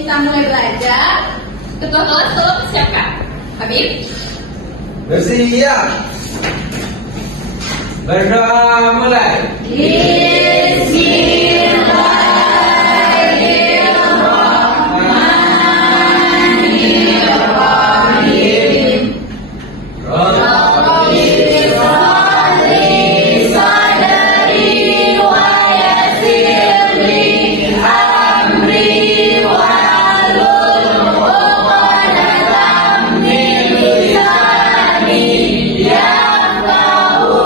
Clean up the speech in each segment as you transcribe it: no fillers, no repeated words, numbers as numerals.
kita mulai belajar, ketua kelas tolong siapkan. Habib. Bersiap. Berdoa mulai. Bismillahirrahmanirrahim. Rabbi sholli sadri wa yassir li amri wahlul 'uqdatam min lisani yafqahu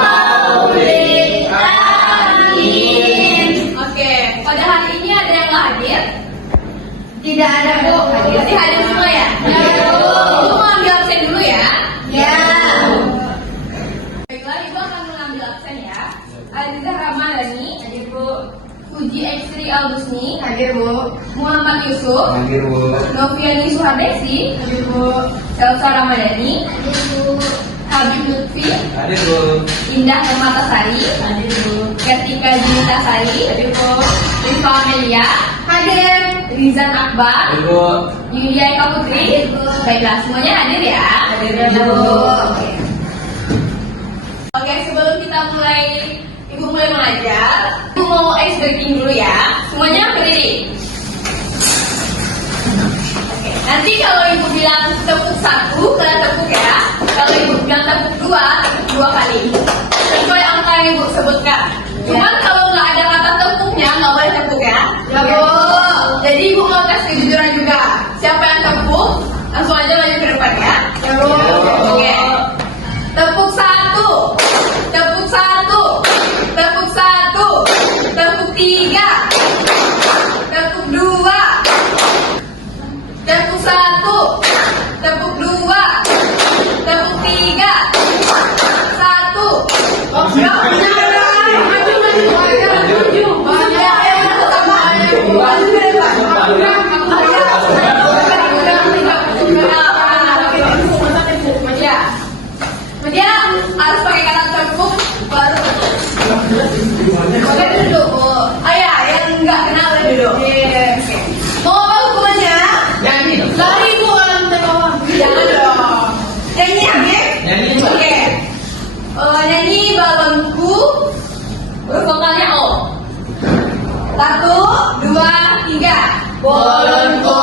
qawli. Amin. Oke, pada hari ini ada yang nggak hadir? Tidak ada, Bu. Berarti hadir semua ya? Ya, Bu. Ibu mau ambil absen dulu ya? Ya. Baiklah, Ibu akan mengambil absen ya. Aziza Ramadhani, hadir Bu. Puji Ekstri Aldusni, Hadir, Bu. Muhammad Yusuf, Hadir, Bu. Noviani Suhabesi, Hadir, Bu. Elsa Ramadhani, Hadir, Bu. Habib Lutfi, Hadir, Bu. Indah Hermatasari, Hadir, Bu. Ketika Julitasari, Hadir, Bu. Rifa Amelia, Hadir. Rizan Akbar, Hadir, Bu. Yulia Eka Putri. Hadir, Bu. Baiklah, semuanya hadir ya? Hadir, Bu. Oke. Oke, sebelum kita mulai, Ibu mulai mengajar, Ibu mau ice breaking dulu ya. Semuanya berdiri. Oke, nanti kalau Ibu bilang tepuk 1, kalian tepuk ya. Kalau Ibu bilang tepuk 2, tepuk 2 kali. Sesuai angka yang Ibu sebutkan. Cuman kalau nggak ada kata tepuknya, nggak boleh tepuk ya. Ya, Bu. Jadi Ibu mau tes kejujuran juga. Siapa yang tepuk, langsung aja maju ke depan ya. Ya, Bu. Oke. Tepuk 1, tepuk 1, tepuk 1, tepuk 3, tepuk 2, tepuk 1, tepuk 2, tepuk 3, 1. Oh, ya, benar. Maju, maju. Maju. Banyak yang tambahannya, Bu. Maju ke depan. Ya. Dia harus pakai kata tepuk baru. Oke, duduk, Bu. Oh ya, yang nggak kenal boleh duduk. Oke. Mau apa hukumannya? Nyanyi. Lari, Bu, ke lantai bawah. Jangan dong. Nyanyi ya, Beb? Nyanyi. Oke. Nyanyi balonku. Vokalnya O. 1, 2, 3. Balonku.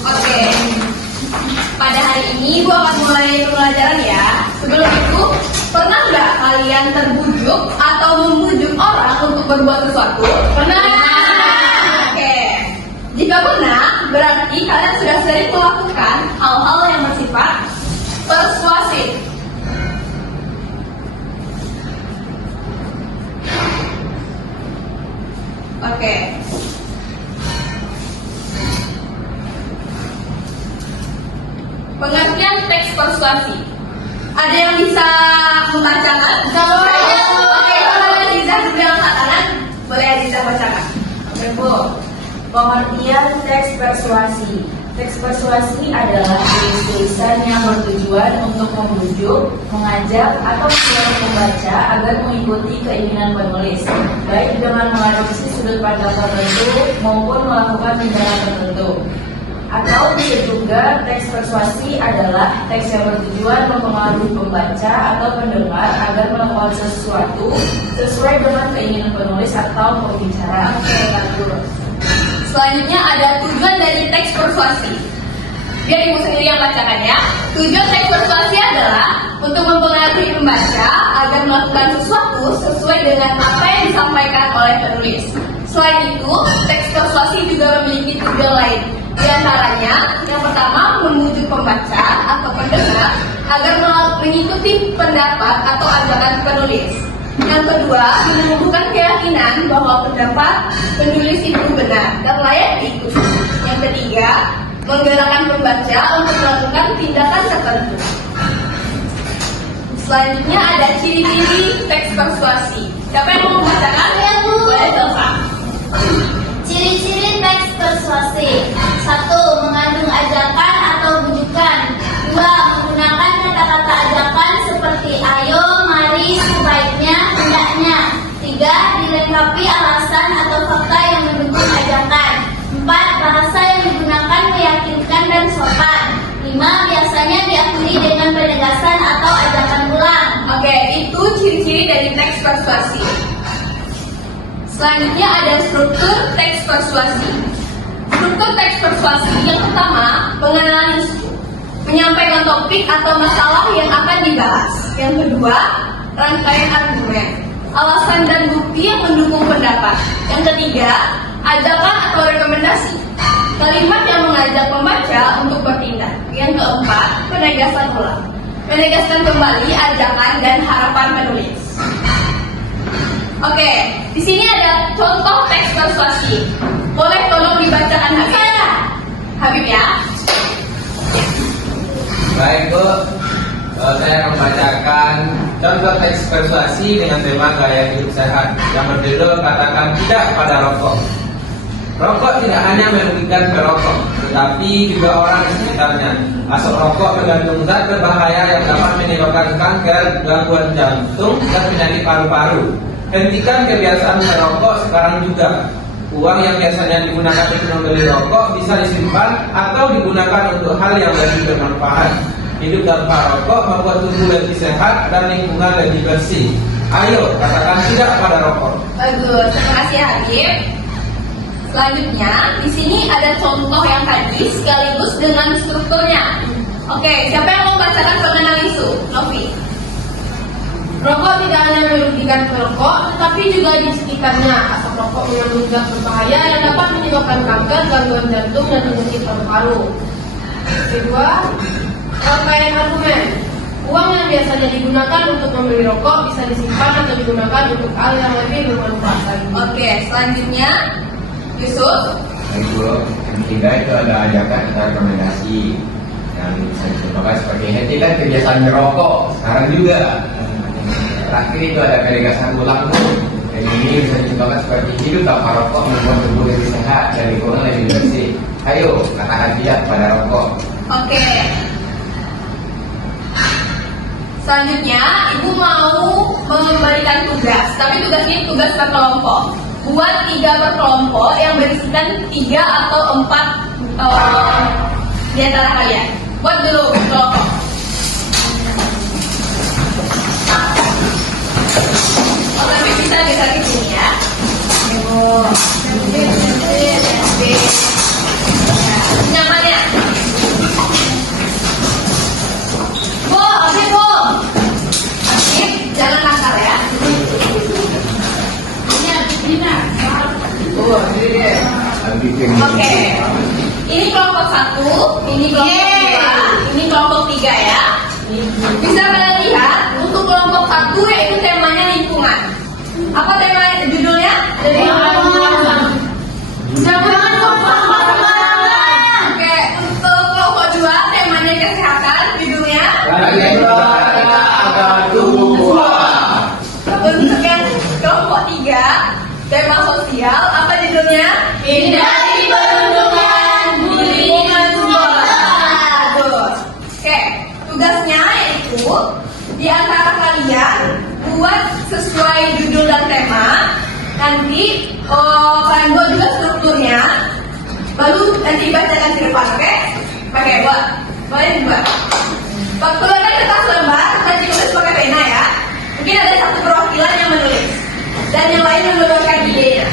Oke. Pada hari ini Ibu akan mulai pembelajaran ya. Sebelum itu, pernah nggak kalian terbujuk atau membujuk orang untuk berbuat sesuatu? Pernah. Oke. Jika pernah, berarti kalian sudah sering melakukan hal-hal yang bersifat persuasif. Oke. Pengertian teks persuasi. Ada yang bisa membacakan? Kalau saya. Oke, kalau Aziza juga angkat tangan, boleh Aziza bacakan. Oke, Bu. Pengertian teks persuasi. Teks persuasi adalah tulisan yang bertujuan untuk membujuk, mengajak, atau menyuruh pembaca agar mengikuti keinginan penulis, baik dengan mengadopsi sudut pandang tertentu maupun melakukan tindakan tertentu. Atau bisa juga teks persuasi adalah teks yang bertujuan mempengaruhi pembaca atau pendengar agar melakukan sesuatu sesuai dengan keinginan penulis atau pembicara. Selanjutnya ada tujuan dari teks persuasi. Biar Ibu sendiri yang bacakan ya. Tujuan teks persuasi adalah untuk mempengaruhi pembaca agar melakukan sesuatu sesuai dengan apa yang disampaikan oleh penulis. Selain itu, teks persuasi juga memiliki tujuan lain. Di antaranya, yang pertama, membujuk pembaca atau pendengar agar mengikuti pendapat atau ajakan penulis. Yang kedua, menumbuhkan keyakinan bahwa pendapat penulis itu benar dan layak diikuti. Yang ketiga, menggerakkan pembaca untuk melakukan tindakan tertentu. Selanjutnya ada ciri-ciri teks persuasi. Siapa yang mau membacakan? Boleh coba. Ciri-ciri teks persuasi. 1. Mengandung ajakan atau bujukan. 2. Menggunakan kata-kata ajakan seperti ayo, mari, sebaiknya, hendaknya. 3. Dilengkapi alasan atau fakta yang mendukung ajakan. 4. Bahasa yang digunakan meyakinkan dan sopan. 5. Biasanya diakhiri dengan penegasan atau ajakan ulang. Oke, itu ciri-ciri dari teks persuasi. Selanjutnya ada struktur teks persuasi. Struktur teks persuasi yang pertama, pengenalan isu, menyampaikan topik atau masalah yang akan dibahas. Yang kedua, rangkaian argumen, alasan dan bukti yang mendukung pendapat. Yang ketiga, ajakan atau rekomendasi, kalimat yang mengajak pembaca untuk bertindak. Yang keempat, penegasan ulang, menegaskan kembali ajakan dan harapan penulis. Oke, di sini ada contoh teks persuasi. Boleh tolong dibacakan Habib? Habib ya. Baik Bu, saya membacakan contoh teks persuasi dengan tema gaya hidup sehat yang berjudul katakan tidak pada rokok. Rokok tidak hanya merugikan perokok, tetapi juga orang di sekitarnya. Asap rokok mengandung zat berbahaya yang dapat menyebabkan kanker, gangguan jantung, dan penyakit paru-paru. Hentikan kebiasaan merokok sekarang juga. Uang yang biasanya digunakan untuk membeli rokok bisa disimpan atau digunakan untuk hal yang lebih bermanfaat. Hidup tanpa rokok membuat tubuh lebih sehat dan lingkungan lebih bersih. Ayo, katakan tidak pada rokok. Bagus, terima kasih Habib. Selanjutnya, di sini ada contoh yang tadi sekaligus dengan strukturnya. Oke, siapa yang mau bacakan pengenal isu? Novi. Rokok tidak hanya merugikan perokok, tetapi juga di sekitarnya. Asap rokok mengandung zat berbahaya yang dapat menyebabkan kanker, gangguan jantung, dan penyakit paru-paru. Kedua, rangkaian argumen. Uang yang biasanya digunakan untuk membeli rokok bisa disimpan atau digunakan untuk hal yang lebih bermanfaat. Oke, selanjutnya Yusuf. Baik Bu, yang ketiga itu ada ajakan atau rekomendasi yang bisa dicontohkan seperti hentikan kebiasaan merokok sekarang juga. Terakhir itu ada penegasan ulang Bu. Dan ini bisa dicontohkan seperti hidup tanpa rokok membuat tubuh lebih sehat dan lingkungan lebih bersih. Ayo, katakan tidak pada rokok. Oke. Selanjutnya, Ibu mau memberikan tugas, tapi tugas ini tugas per kelompok. Buat 3 per kelompok yang berisikan 3 atau 4 di antara kalian. Buat dulu kelompok. Oh, tapi bisa geser ke sini ya. Nyaman ya? Bu, oke Bu. Jangan nakal ya. Oke. Ini kelompok 1, ini kelompok 2, ini kelompok 3 ya. Bisa kalian lihat untuk kelompok 1 yaitu temanya lingkungan. Apa tema judulnya? Oke, untuk kelompok 2 temanya kesehatan, judulnya untuk yang kelompok 3 tema sosial, apa judulnya? Hindari perundungan, bullying, dan Bagus. Oke, tugasnya yaitu di antara kalian buat sesuai judul dan tema. Nanti kalian buat juga strukturnya. Baru nanti dibacakan di depan, oke? Pakai buat, boleh dibuat. Waktu ada kertas lembar, nanti tulis pakai pena ya. Mungkin ada 1 perwakilan yang menulis dan yang lain yang menurunkan idenya.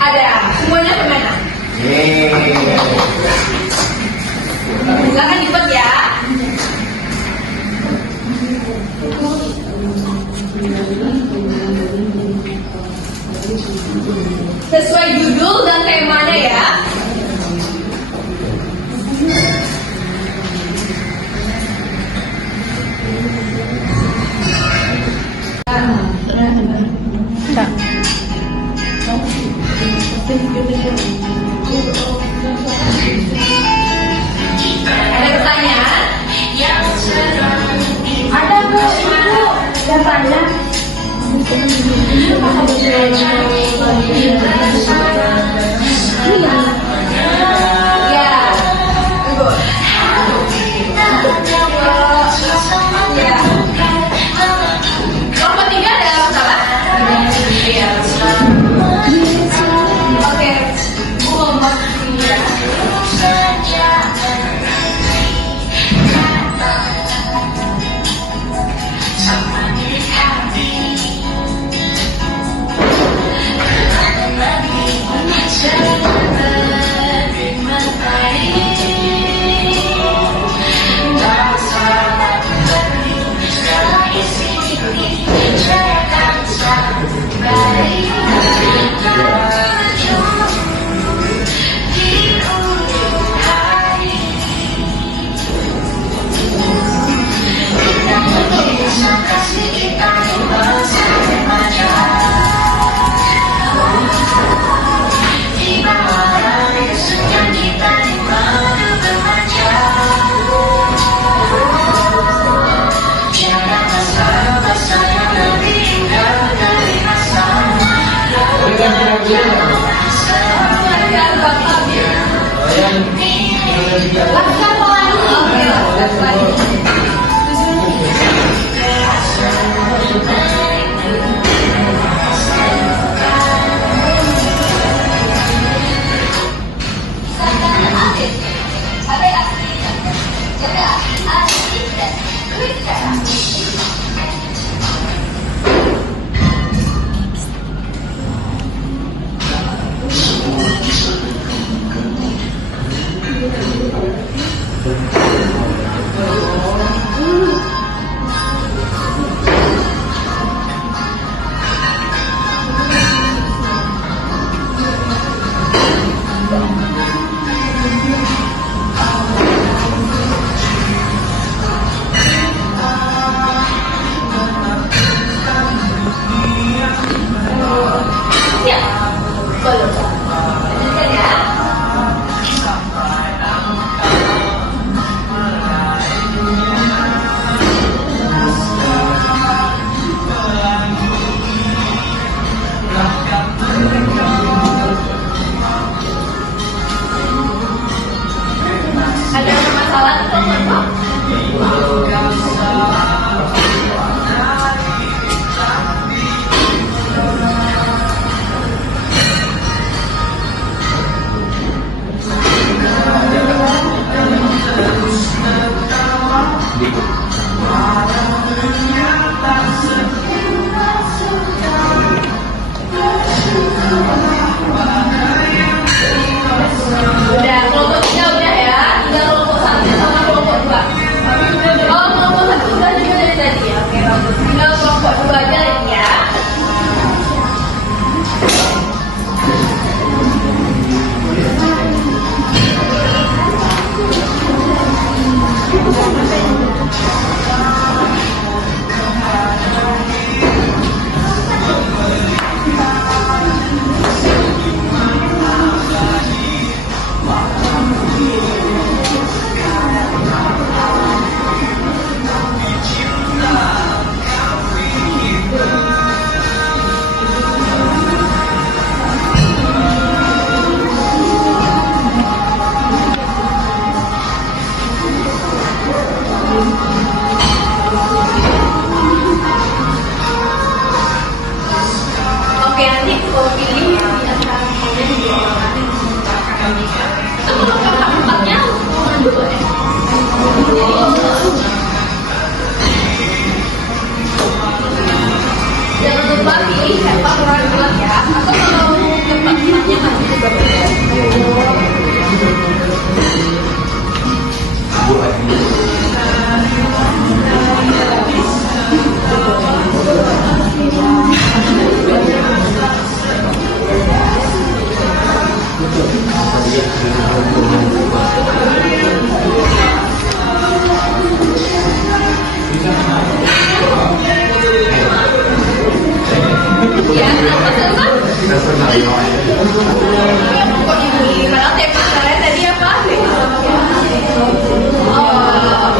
Ada, semuanya pemenang. Silakan dibuat ya. Sesuai judul dan temanya ya. perannya. Ya, ibu. Ya. Kelompok 3 ada masalah? Iya. Oke. Kelompok 3. Ada masalah tuh kelompok? Udah, kelompok 3 udah ya. Tinggal kelompok 1 sama kelompok 2. Oh, kelompok 1 udah juga dari tadi ya. Oke, bagus. Tinggal kelompok 2 aja lagi ya. Oke, nanti kau pilih di antara kalian dua orang. Itu kalau kakak-kakaknya orang dua ya. Jangan lupa pilih siapa orang dua ya. Atau kalau tempat-tempatnya masih berbeda. Ya, apa Selman? Kok dibully? Padahal tema saya tadi apa? Oh,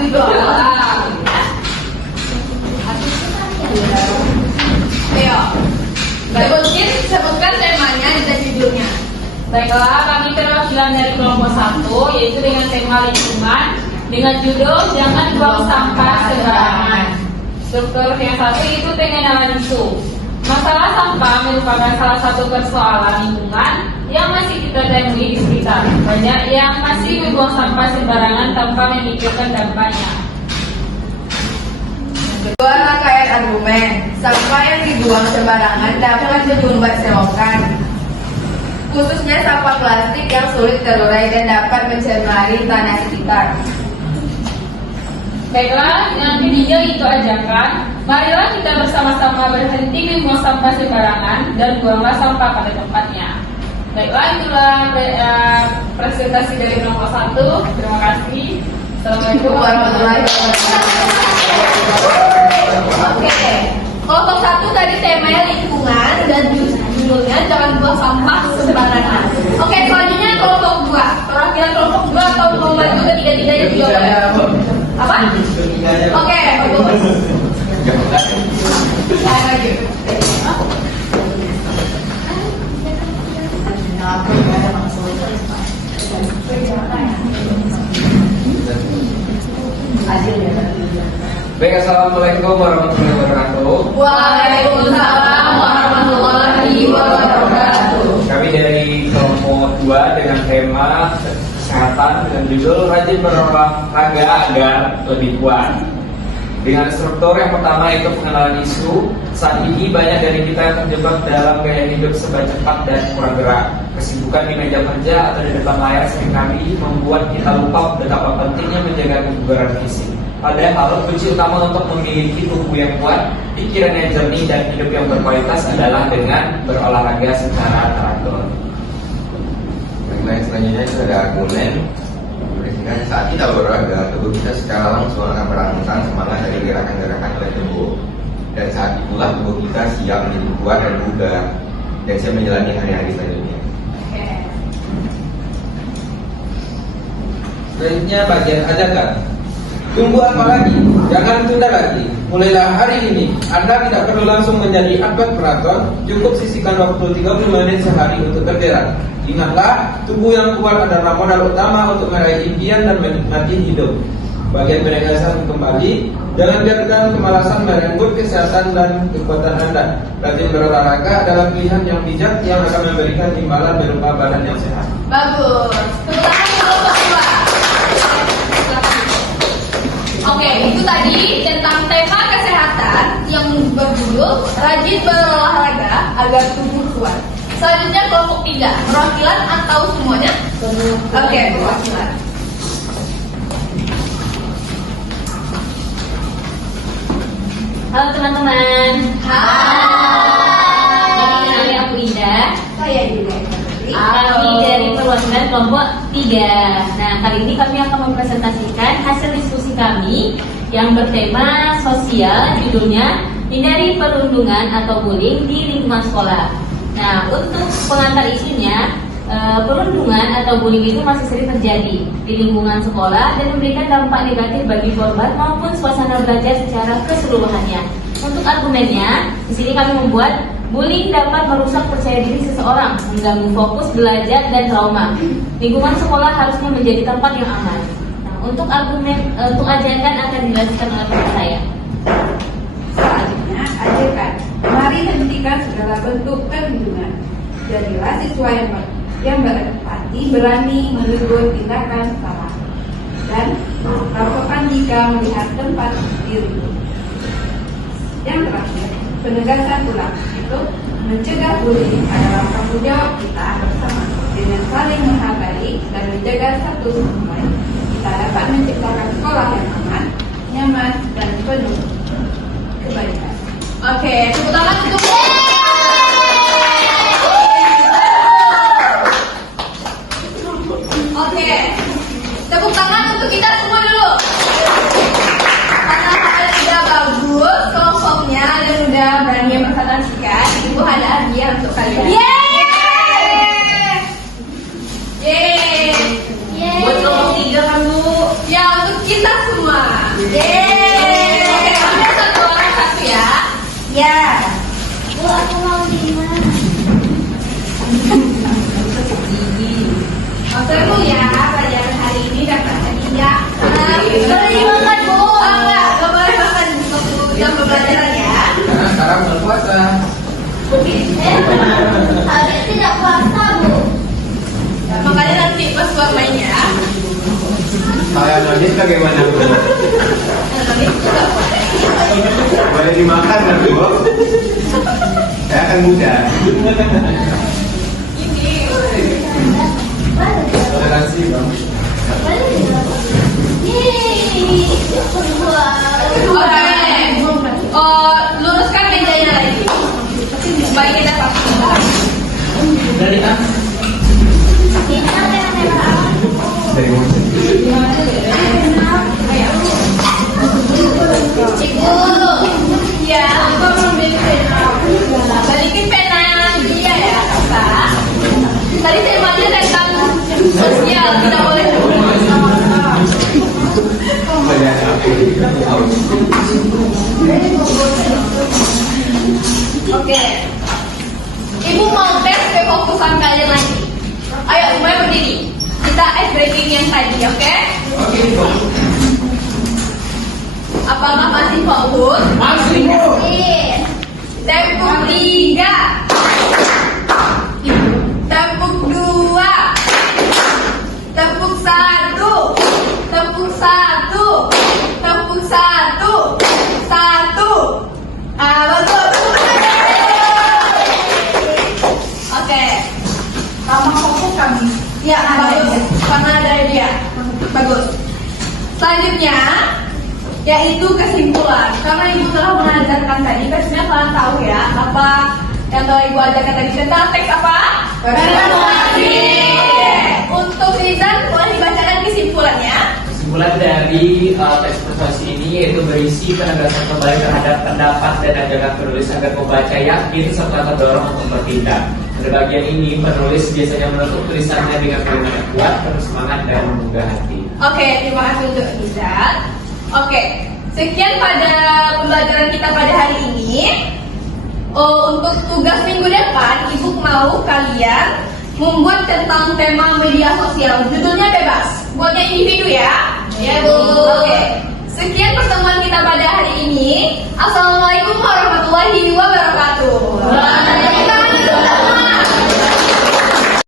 tujuh orang. Ayo, sebutkan temanya dan judulnya. Baiklah, kami perwakilan dari kelompok 1, yaitu dengan tema lingkungan, dengan judul Jangan Buang Sampah Sembarangan. Struktur yang satu itu pengenalan isu. Masalah sampah merupakan salah satu persoalan lingkungan yang masih kita temui di sekitar. Banyak yang masih membuang sampah sembarangan tanpa memikirkan dampaknya. Kedua, rangkaian argumen. Sampah yang dibuang sembarangan dapat menyumbat selokan, khususnya sampah plastik yang sulit terurai dan dapat mencemari tanah sekitar. Baiklah, yang ketiga itu ajakan. Marilah kita bersama-sama berhenti membuang sampah sembarangan dan buanglah sampah pada tempatnya. Baiklah, itulah presentasi dari kelompok 1. Terima kasih. Assalamualaikum warahmatullahi wabarakatuh. Oke, kelompok 1 tadi temanya lingkungan dan judulnya Jangan Buang Sampah Sembarangan. Oke, selanjutnya kelompok 2. Perwakilan kelompok 2 atau membantu ketiga-tiganya dijawab. Apa? Oke, bagus. Saya lagi. Baik, assalamualaikum warahmatullahi wabarakatuh. Waalaikumsalam warahmatullahi wabarakatuh. Kami dari kelompok 2 dengan tema kesehatan dengan judul Rajin Berolahraga Agar Lebih Kuat. Dengan struktur yang pertama itu pengenalan isu. Saat ini banyak dari kita yang terjebak dalam gaya hidup serba cepat dan kurang gerak. Kesibukan di meja kerja atau di depan layar seringkali membuat kita lupa betapa pentingnya menjaga kebugaran fisik. Padahal kunci utama untuk memiliki tubuh yang kuat, pikiran yang jernih dan hidup yang berkualitas adalah dengan berolahraga secara teratur. Yang selanjutnya itu ada argumen. Berdasarkan saat kita berolahraga, tubuh kita secara langsung akan merangsang semangat dari gerakan-gerakan oleh tubuh. Dan saat itulah tubuh kita siap menjadi kuat dan bugar dan siap menjalani hari-hari selanjutnya. Selanjutnya bagian ajakan. Tunggu apa lagi? Jangan tunda lagi. Mulailah hari ini. Anda tidak perlu langsung menjadi atlet maraton. Cukup sisihkan waktu 30 menit sehari untuk bergerak. Ingatlah, tubuh yang kuat adalah modal utama untuk meraih impian dan menikmati hidup. Bagian penegasan kembali, jangan biarkan kemalasan merenggut kesehatan dan kekuatan Anda. Rajin berolahraga adalah pilihan yang bijak yang akan memberikan imbalan berupa badan yang sehat. Bagus. Tepuk tangan kelompok 2. Oke, itu tadi tentang tema kesehatan yang berjudul Rajin Berolahraga Agar Tubuh Kuat. Selanjutnya kelompok 3, perwakilan atau semuanya? Oke, perwakilan. Halo teman-teman. Hai. Jadi kenalin aku Ida. Saya juga. Kami dari perwakilan kelompok 3. Nah, kali ini kami akan mempresentasikan hasil diskusi kami yang bertema sosial, judulnya Hindari Perundungan atau Bullying di Lingkungan Sekolah. Nah, untuk pengantar isunya, perundungan atau bullying itu masih sering terjadi di lingkungan sekolah dan memberikan dampak negatif bagi korban maupun suasana belajar secara keseluruhannya. Untuk argumennya, di sini kami membuat bullying dapat merusak percaya diri seseorang, mengganggu fokus belajar dan trauma. Lingkungan sekolah harusnya menjadi tempat yang aman. Nah, untuk argumen, untuk ajakan akan dijelaskan oleh teman saya. Selanjutnya, ajakan. Mari hentikan segala bentuk perundungan. Jadilah siswa yang berempati, berani menegur tindakan salah, dan laporkan jika melihat tempat diri. Yang terakhir, penegasan ulang, itu mencegah bullying adalah tanggung jawab kita bersama. Dengan saling menghargai dan menjaga satu sama lain, kita dapat menciptakan sekolah yang aman, nyaman, dan penuh kebaikan. Oke, tepuk tangan untuk Oke, tepuk tangan untuk kita semua dulu. Karena kalian sudah bagus kelompoknya dan udah berani mempresentasikan, ibu ada hadiah untuk kalian. Yeay! Buat kelompok 3 kan Bu? Ya, untuk kita semua. Yeay. Oke, ambil satu orang satu ya. Ya. Bu, aku mau 5. Oke Bu ya, pelajaran hari ini dapat hadiah. Boleh dimakan, Bu. Enggak boleh makan waktu jam pembelajaran ya. Karena sekarang berpuasa. Ada tidak puasa, Bu. Makanya nanti pas keluar mainnya. Saya nonis bagaimana Bu? Nanti juga boleh. Boleh dimakan kan Bu? Saya akan muda. Ini. Toleransi bang. Yeay. Oke. Oh, luruskan mejanya lagi. Supaya kita paham. Dari kan? Ini kan merah-merah apa? Dari mana? Ibu. Ya, aku belum beli pena. Balikin pena dia ya, Kak. Tadi temanya tentang sosial, tidak boleh. Pelajaran apa? Oke. Ibu mau tes kefokusan kalian lagi. Ayo, semuanya berdiri. Kita ice breaking yang tadi, oke? Oke Bu. Apakah masih fokus? Masih Bu. Tepuk 3. Tepuk 2. Tepuk 1. Tepuk 1. Tepuk 1. 1. Betul. Oke. Sama fokus kami. Ya, bagus. Karena ada dia. Bagus. Selanjutnya, yaitu kesimpulan. Karena Ibu telah mengajarkan tadi, pastinya kalian tahu ya, apa yang telah Ibu ajarkan tadi. Tentang teks apa? Persuasi. Untuk Rizan, boleh dibacakan kesimpulannya? Kesimpulan dari teks persuasi ini yaitu berisi penegasan kembali terhadap pendapat dan ajakan penulis agar pembaca yakin serta terdorong untuk bertindak. Pada bagian ini, penulis biasanya menutup tulisannya dengan kalimat yang kuat, penuh semangat dan menggugah hati. Oke, terima kasih untuk Rizan. Oke, sekian pada pembelajaran kita pada hari ini. Untuk tugas minggu depan, Ibu mau kalian membuat tentang tema media sosial. Judulnya bebas, buatnya individu ya. Ya, Bu. Oke, sekian pertemuan kita pada hari ini. Assalamualaikum warahmatullahi wabarakatuh.